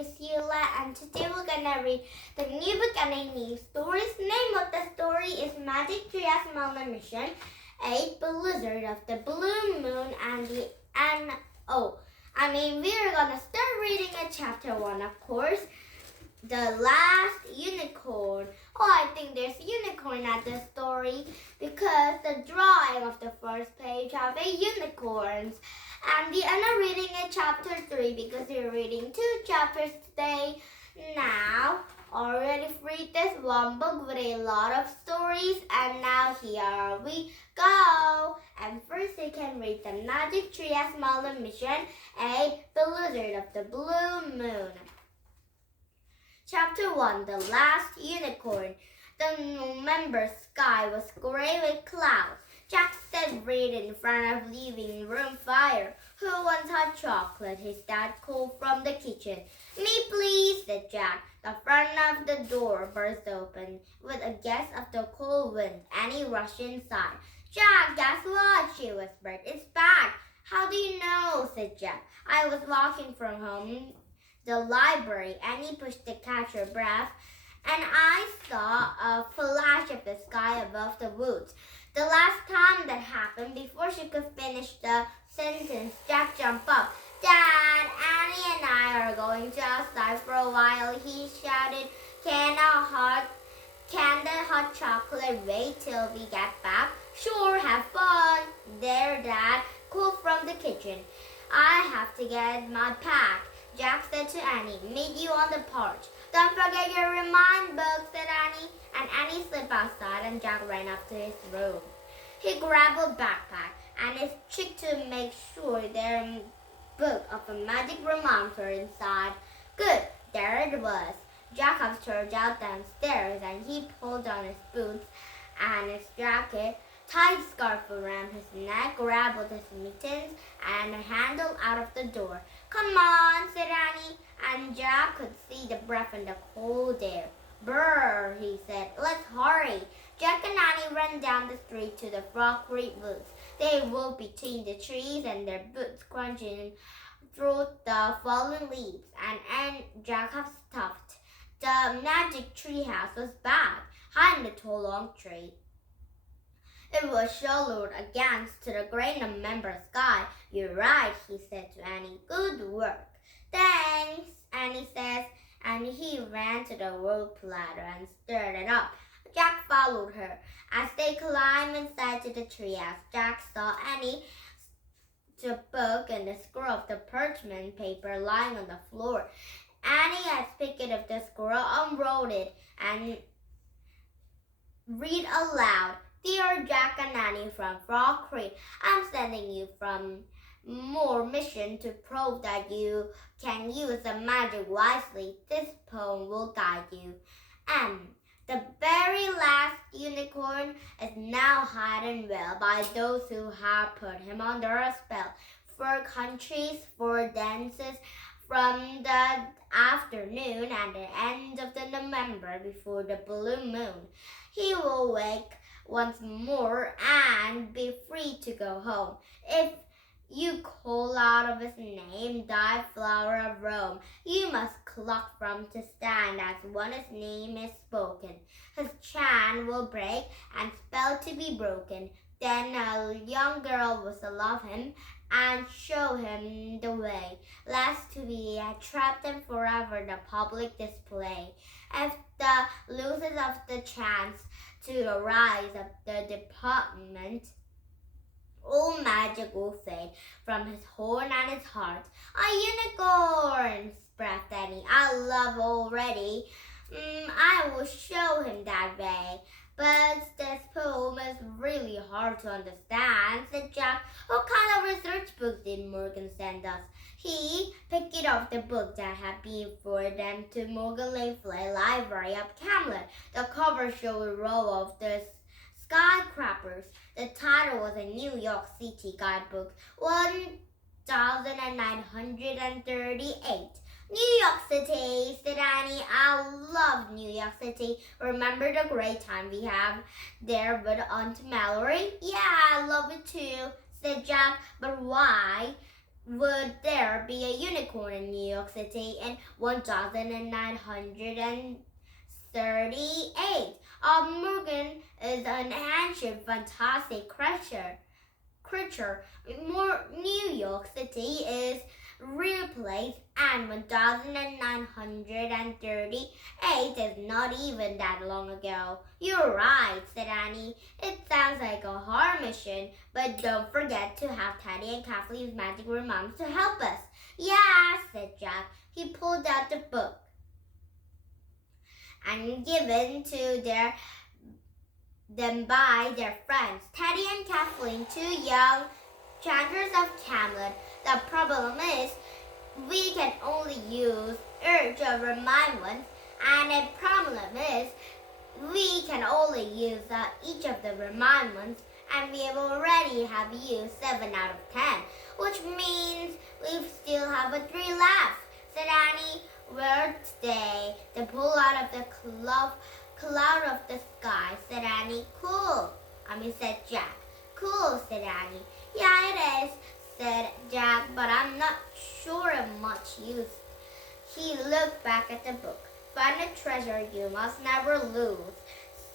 is Sheila, and today we're gonna read the new book and a new story. The name of the story is Magic Tree as Merlin Mission, 8 Blizzard of the Blue Moon, we're gonna start reading at chapter 1, of course. The last unicorn. I think there's a unicorn at the story because the drawing of the first page have a unicorns. And I'm reading at chapter 3 because we're reading 2 chapters today. Now, already read this one book with a lot of stories, and now here we go. And first you can read The Magic Tree as Merlin Mission, a Blizzard of the Blue Moon. Chapter 1, The Last Unicorn. The November sky was gray with clouds. Jack sat right in front of the living room fire. Who wants hot chocolate? His dad called from the kitchen. Me, please, said Jack. The front of the door burst open with a gust of the cold wind. Annie rushed inside. Jack, guess what? She whispered. It's back. How do you know? Said Jack. I was walking from home. The library. Annie pushed to catch her breath, and I saw a flash of the sky above the woods. The last time that happened, before she could finish the sentence, Jack jumped up. Dad, Annie and I are going to outside for a while, he shouted. Can the hot chocolate wait till we get back? Sure, have fun. There, Dad called from the kitchen. I have to get my pack, Jack said to Annie. Meet you on the porch. Don't forget your remind book, said Annie. And Annie slipped outside and Jack ran up to his room. He grabbed a backpack and his cheek to make sure their book of a magic reminds were inside. Good, there it was. Jack turned out downstairs and he pulled on his boots and his jacket, tied a scarf around his neck, grabbed his mittens and handled out of the door. Come on, said Annie, and Jack could see the breath in the cold air. Brr, he said, let's hurry. Jack and Annie ran down the street to the Frog Creek woods. They walked between the trees and their boots crunching through the fallen leaves, and Jack stopped. The magic tree house was back, high in the tall long tree. It was shadowed against the gray November sky. You're right, he said to Annie. Good work. Thanks, Annie says, and he ran to the rope ladder and stirred it up. Jack followed her. As they climbed inside to the treehouse, Jack saw Annie, the book and the scroll of the parchment paper lying on the floor. Annie had picked up the scroll, unrolled it, and read aloud. Dear Jack and Annie from Frog Creek, I'm sending you from more mission to prove that you can use the magic wisely. This poem will guide you. The very last unicorn is now hidden well by those who have put him under a spell. For countries, for dances, from the afternoon and the end of the November before the blue moon, he will wake once more and be free to go home. If you call out of his name, thy flower of Rome, you must cluck from to stand as when his name is spoken. His chant will break and spell to be broken. Then a young girl will love him and show him the way, lest to be trapped and forever in the public display. If the loses of the chance to rise of the department, all magic will fade from his horn and his heart. A unicorn, breathed Annie. I love already. I will show him that way. But this poem is really hard to understand, said Jack. What kind of research book did Morgan send us? He picked it off the book that had been for them to Morgan Lane Library of Camlet. The cover showed a row of the skyscrapers. The title was a New York City guidebook, 1938. New York City, said Annie. I love New York City. Remember the great time we have there with Aunt Mallory? Yeah, I love it too, said Jack. But why would there be a unicorn in New York City in 1938? Morgan is an ancient, fantastic creature. New York City is real place, and 1938 is not even that long ago. You're right, said Annie. It sounds like a horror mission, but don't forget to have Teddy and Kathleen's magic moms to help us. Yeah, said Jack. He pulled out the book and given to them by their friends, Teddy and Kathleen, two young chanters of Camelot. The problem is, we can only use urge of remindments, and the problem is, we can only use each of the remindments, and we have already have used 7 out of 10, which means we still have a 3 left, said Annie. Where'd they? The pull out of the cloud of the sky, said Annie. Said Jack. Cool, said Annie. Yeah, it is, said Jack, but I'm not sure of much use. He looked back at the book. Find a treasure you must never lose,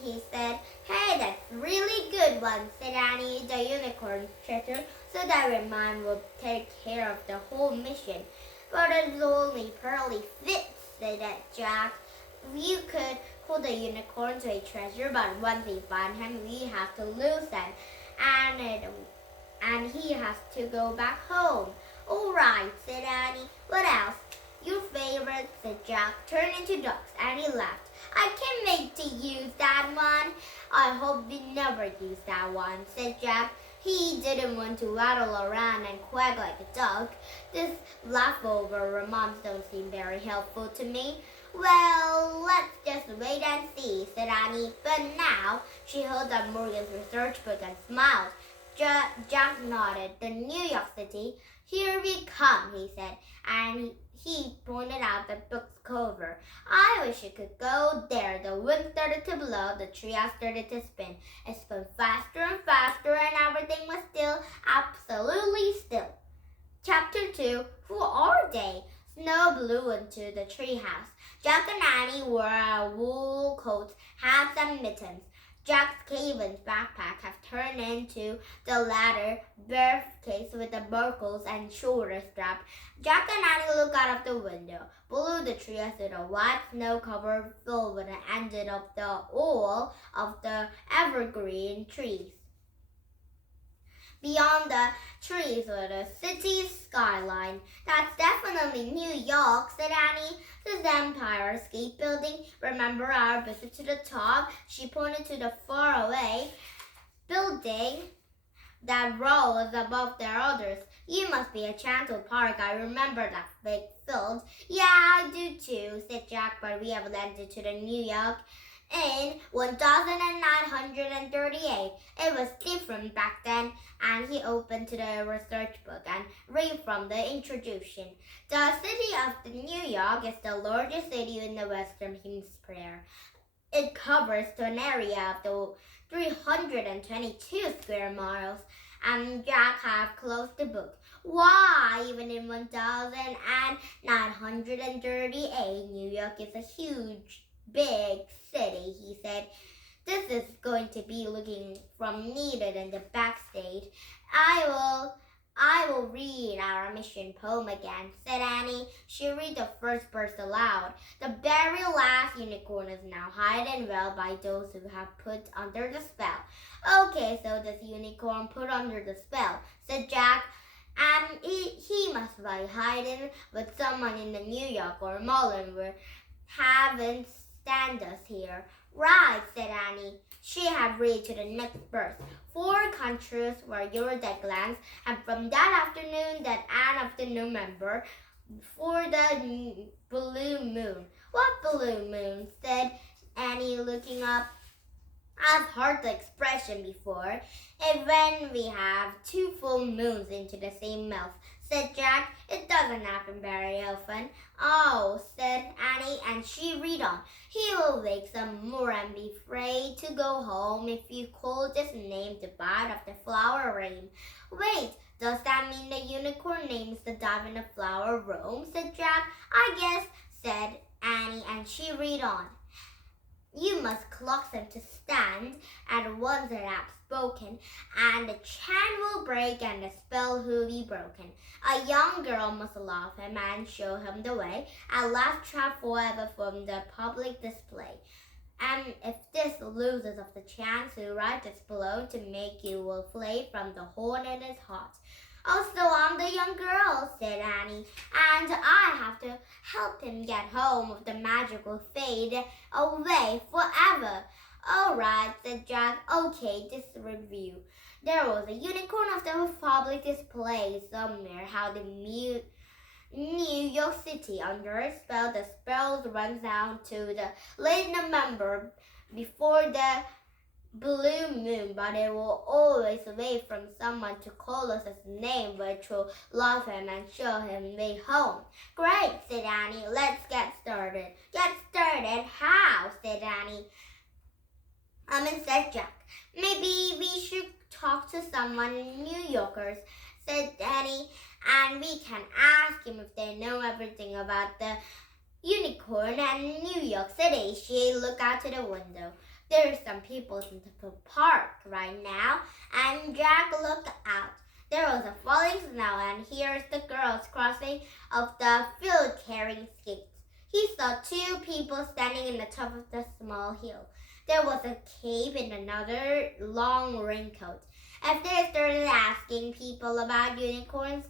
he said. Hey, that's really good one, said Annie. The unicorn treasure, so that remind will take care of the whole mission. But it's only Pearly Fits, said Jack. You could pull the unicorn to a treasure, but once we find him, we have to lose him, and he has to go back home. All right, said Annie. What else? Your favorite, said Jack. Turn into ducks. Annie laughed. I can't wait to use that one. I hope we never use that one, said Jack. He didn't want to rattle around and quack like a duck. This leftover remarks don't seem very helpful to me. Well, let's just wait and see, said Annie. But now, she held up Morgan's research book and smiled. Jack nodded. The New York City. Here we come, he said, and he pointed out the book's cover. I wish it could go there. The wind started to blow. The treehouse started to spin. It spun faster and faster, and everything was still, absolutely still. Chapter 2. Who are they? Snow blew into the treehouse. Jack and Annie wore wool coats, hats, and mittens. Jack's cabin's backpack had turned into the latter briefcase with the buckles and shoulder strap. Jack and Annie looked out of the window. Below the trees was a white snow-covered field with the ended of the all of the evergreen trees. Beyond the trees was the city's skyline. That's definitely New York, said Annie. This Empire State Building. Remember our visit to the top? She pointed to the faraway building that rose above the others. You must be at Chantal Park. I remember that big field. Yeah, I do too, said Jack, but we have landed to the New York in 1938. It was different back then, and he opened to the research book and read from the introduction. The city of New York is the largest city in the Western Hemisphere. It covers an area of the 322 square miles, and Jack had closed the book. Why, even in 1938, New York is a huge, big city, he said. This is going to be looking from needed in the backstage. I will read our mission poem again, said Annie. She read the first verse aloud. The very last unicorn is now hidden well by those who have put under the spell. Okay, so this unicorn put under the spell, said Jack. And he must be hiding with someone in the New York or Merlin where haven't stand us here. Right, said Annie. She had read to the next verse. 4 countries were your deadlands, and from that afternoon, that an afternoon member, for the blue moon. What blue moon? Said Annie, looking up. I've heard the expression before. When we have 2 full moons into the same month, said Jack. It doesn't happen very often. Oh, said Annie, and she read on. He will wake some more and be afraid to go home if you call his name the bite of the flower rain. Wait, does that mean the unicorn names the dive in the flower room? Said Jack. I guess, said Annie, and she read on. You must clock them to stand at once that I've spoken, and the chant will break and the spell will be broken. A young girl must love him and show him the way, and laugh trap forever from the public display. And if this loses of the chance to write this below to make you will flee from the horn in his heart. Oh, so I'm the young girl, said Annie, and I have to help him get home with the magical fade away forever. All right, said Jack. Okay, this review. There was a unicorn of the public display somewhere. How the New York City under a spell. The spells runs down to the late November before the blue moon, but it will always wait from someone to call us his name, which will love him and show him way home. Great, said Annie. Let's get started. Get started? How? Said Annie. Said Jack. Maybe we should talk to someone in New Yorkers, said Annie, and we can ask him if they know everything about the unicorn and New York City. She looked out to the window. There are some people in the park right now, and Jack looked out. There was a falling snow, and here's the girls crossing of the field carrying skates. He saw two people standing in the top of the small hill. There was a cape and another long raincoat. If they started asking people about unicorns,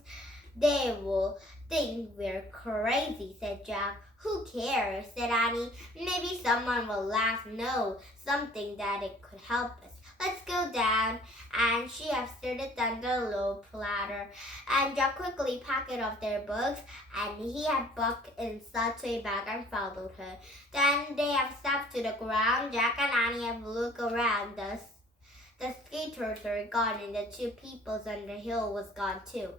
they will think we're crazy, said Jack. Who cares, said Annie. Maybe someone will know something that it could help us. Let's go down. And she have started down the low ladder. And Jack quickly packed up their books, and he had Buck inside to a bag and followed her. Then they have stepped to the ground. Jack and Annie have looked around. The skaters are gone, and the two peoples on the hill was gone too.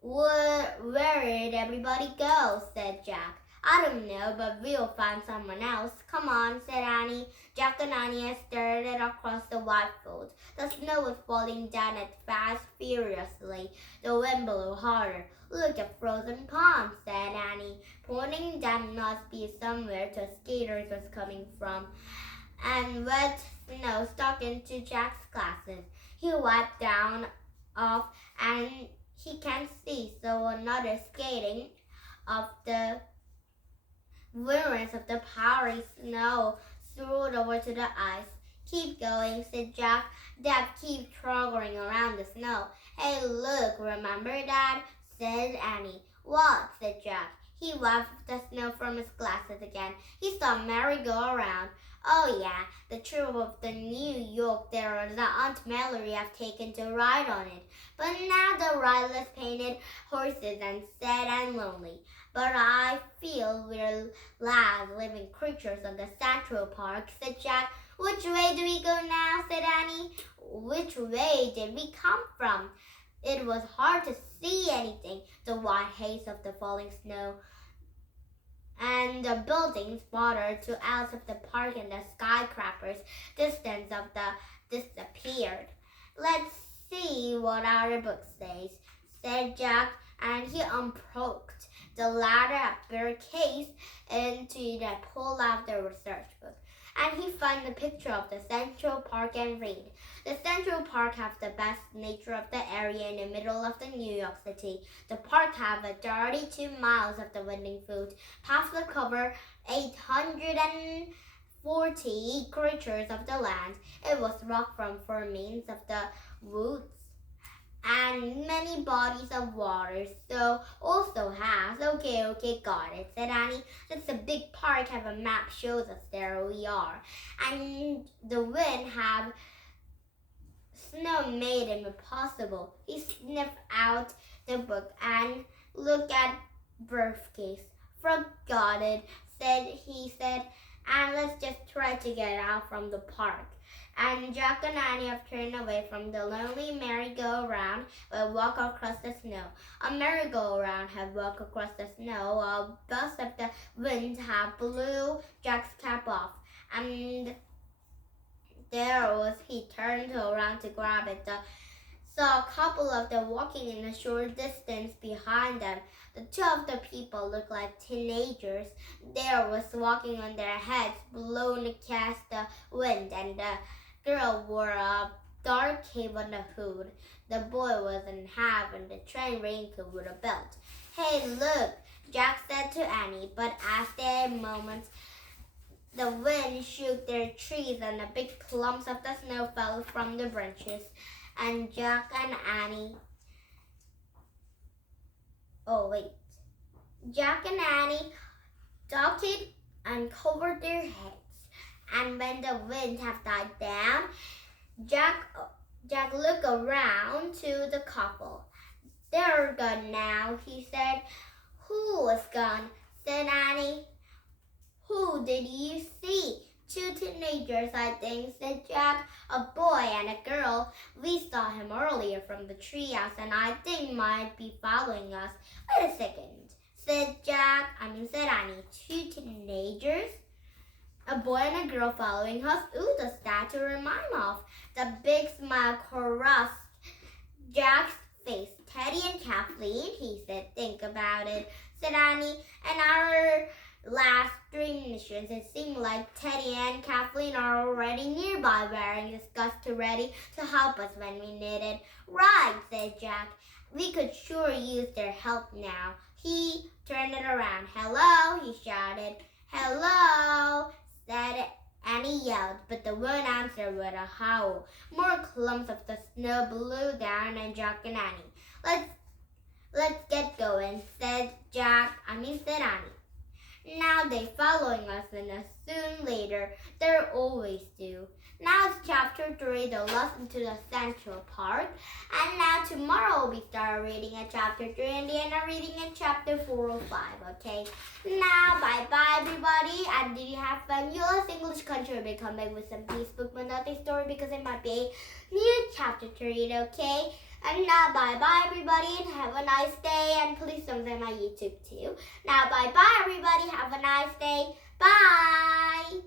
Where did everybody go? Said Jack. I don't know, but we'll find someone else. Come on, said Annie. Jack and Annie started across the wide field. The snow was falling down at fast, furiously. The wind blew harder. Look at frozen ponds, said Annie, pointing that must be somewhere the skaters was coming from. And wet snow stuck into Jack's glasses. He wiped down off, and he can't see, so another skating of the ruins of the powdery snow through over to the ice. Keep going, said Jack. Dad keep trudging around the snow. Hey, look, remember that? Said Annie. What? Said Jack. He wiped the snow from his glasses again. He saw Mary go around. Oh yeah, the trip of the New York there was the Aunt Mallory have taken to ride on it. But now the rideless painted horses and sad and lonely. But I feel we're live living creatures of the Central Park, said Jack. Which way do we go now? Said Annie. Which way did we come from? It was hard to see anything, the white haze of the falling snow, and the buildings bordered to out of the park and the skyscrapers distance of the disappeared. Let's see what our book says, said Jack, and he unpoked the ladder of their case into the pull out the research book. And he found the picture of the Central Park and read. The Central Park have the best nature of the area in the middle of the New York City. The park have a 32 miles of the winding foot. Paths that cover 840 creatures of the land. It was rock from four means of the woods and many bodies of water, so also has. Okay, got it, said Annie. That's a big park, have a map shows us there we are. And the wind have snow made it impossible. He sniffed out the book and looked at briefcase. Forgot it, said he, and let's just try to get out from the park. and Jack and Annie have turned away from the lonely merry-go-round but walk across the snow. A merry-go-round had walked across the snow while gusts of the wind have blew Jack's cap off, and there was he turned around to grab it. Saw a couple of them walking in a short distance behind them. The two of the people looked like teenagers. There was walking on their heads, blown against the wind, and the girl wore a dark cape on the hood. The boy was in half and the train raincoat with a belt. Hey, look, Jack said to Annie, but as their moments, the wind shook their trees and the big clumps of the snow fell from the branches. And Jack and Annie. Jack and Annie ducked and covered their heads. And when the wind had died down, Jack looked around to the couple. They're gone now, he said. Who was gone? Said Annie. Who did you see? Two teenagers, I think, said Jack. A boy and a girl. We saw him earlier from the treehouse and I think might be following us. Wait a second, said Annie. Two teenagers? A boy and a girl following us? Who does that remind of? The big smile crossed Jack's face. Teddy and Kathleen, he said. Think about it, said Annie. And our last 3 missions, it seemed like Teddy and Kathleen are already nearby, wearing the scuffs ready to help us when we need it. Right, said Jack. We could sure use their help now. He turned it around. Hello, he shouted. Hello, said Annie yelled, but the wind answered with a howl. More clumps of the snow blew down on Jack and Annie. Let's get going, said Annie. Now they're following us and soon later, they always do. Now it's chapter 3, the lesson to the Central Park. And now tomorrow we start reading at chapter 3 and the end of reading at chapter 4 or 5, okay? Now, bye-bye everybody. And did you have fun? US English Country will come back with some Facebook Monday story because it might be a new chapter to read, okay? And now, bye-bye, everybody, and have a nice day. And please don't forget my YouTube, too. Now, bye-bye, everybody. Have a nice day. Bye.